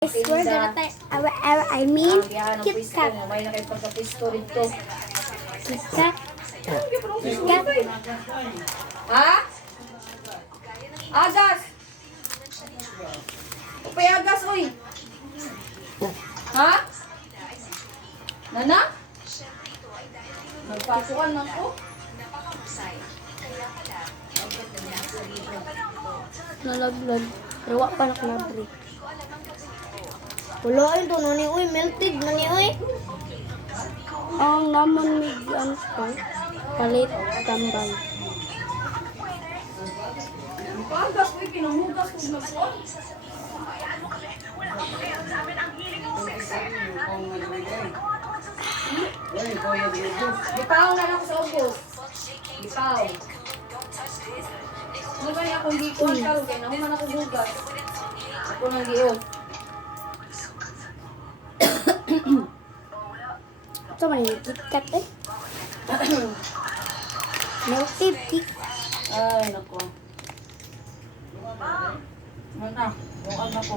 We're gonna try, I mean, Kit Kat. May na kayo pagka-pisto rito. Kit Kat. Kit Kat. Ha? Agas! Upay agas, uy! Ha? Nana? Nagpakuan lang ko? Nalaglag. Pero wak pa nakalabre. Wala ito, nani uy, melted nani uy. Ang naman may to, palit tambay. Agas, uy, kinanghugas kong nagkuan. Gipaw na ako sa ubos. Gipaw. Ano ba niya akong gikuan karon kay nahuman ako hugas. Ako nang giyon. Ito man yung Kit Kat eh. Melted Kit. Ay, naku. Mana? Bukan ako.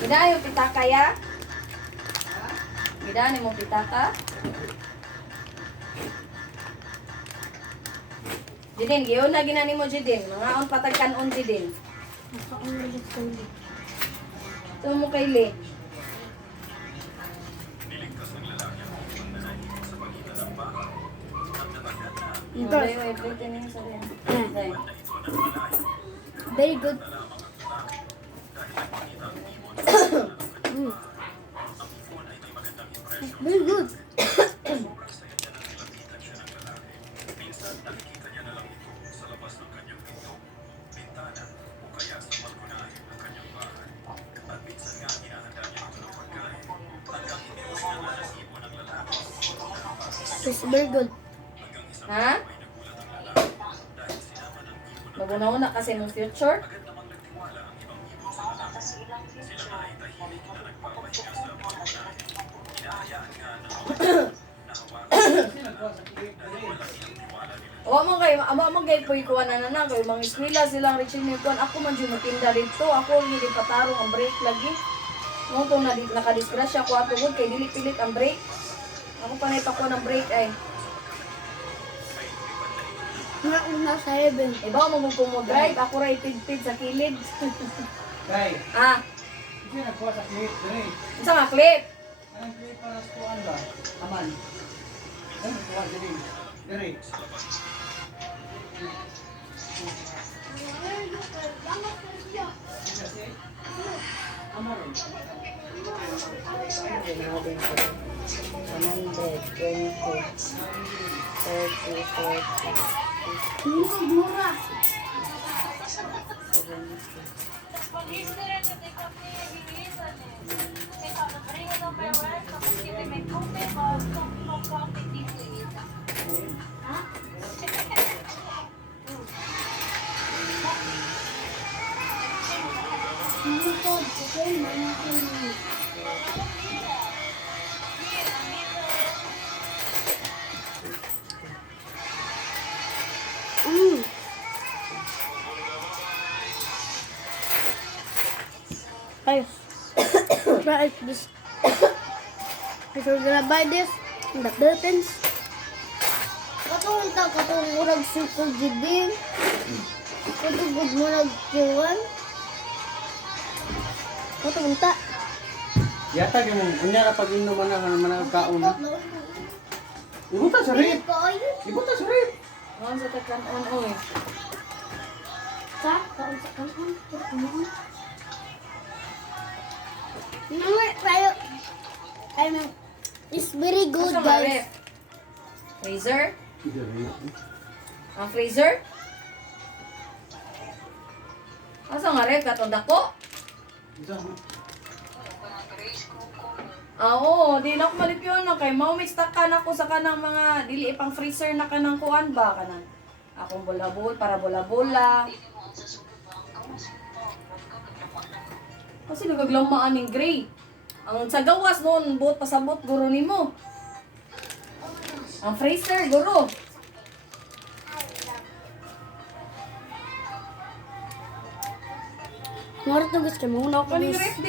Gida yung pitaka ya? Gida ni mo pitaka? Jidin, giyon lagi na ni mo Jidin. Mga on patagkanon Jidin. Ito mo kay Le. Ito. Very good. Very good. It's very good. Ha? Maguna-una kasi ng future. Amo kay poy kuan na kay mga eskwela silang reaching ni kuan ako man jud matinda dito. Ako ni di patarong ang break lagi. Mo to na nakadisgrasya ko ato gud kay dili pilit ang break. Ako panay pa ko ng break ay. Una sa heaven. Iba mo mo drive, ako ray pid sa kilid. Kay, Ah, hindi na kuha sa clip, dali. unsa nga clip? Anong clip para sa kuhaan ba? Aman. Ano kuha dali? Dali. Kasi, amaron. 120, 30, 40, Mura. 70. Ay, try this. I should gonna buy this in the Philippines. Katong murag sukol jidin. Katong good murag kiwan. Katong unta. Yata kay mong unya ra pag inom man kaon. Ibuta sa rip. Ibuta sa rip. ano sa takan-on oy. Kaon sa kanon. Tayo. I mean, it's very good, Asa nga guys. rep? Freezer? Ang freezer? Asa nga rep katong dako? Oo, di na ako malipyon na kay mao mix takan ako sa kanang mga dili pang freezer na kanang kuan ba kanang akong bulabul para bola-bola. Kasi nagaglamaan ning gray. Ang sa gawas noon, buot pasabot guro nimo. Ang freezer guro. Mura to guys kay muna ako Kaning guys. ref